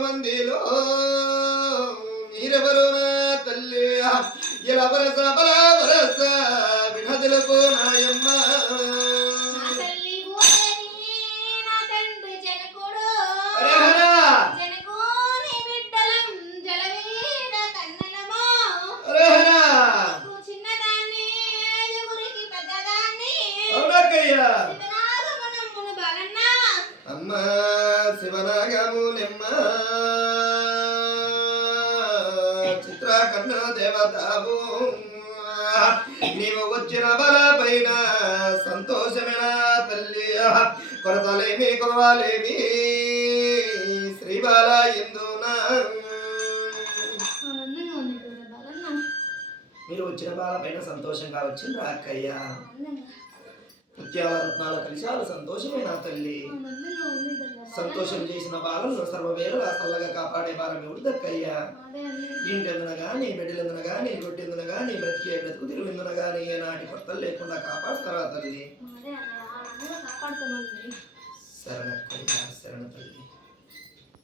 మందిలో మీరెవరు నా తల్లి ఇలా వరస వరస వినదులకు నాయమ్మ అమ్మ శివనాగము నిమ్మ చిత్రకన్న దేవతావు నీవు వచ్చిన బల పైన సంతోషమైన తల్లి కొరతలేమి కొరవాలేమి శ్రీబాల ఎందునా మీరు వచ్చిన బాల పైన సంతోషంగా వచ్చింది అక్కయ్య ముత్యాల రత్నాల కలిశాలు సంతోషమైన తల్లి సంతోషం చేసిన బాలను సర్వవేళలా చల్లగా కాపాడే భారం ఎవడు దక్కయ్యా ఇంటెందునగా నీ బిడ్డలెందునగా నీ గొడ్డెందునగా నీ బ్రతికే బ్రతుకు తిరుగుందునగా నీ ఏనాటి కొత్తలు లేకుండా కాపాడుతారా తల్లి శరణక్కయ్య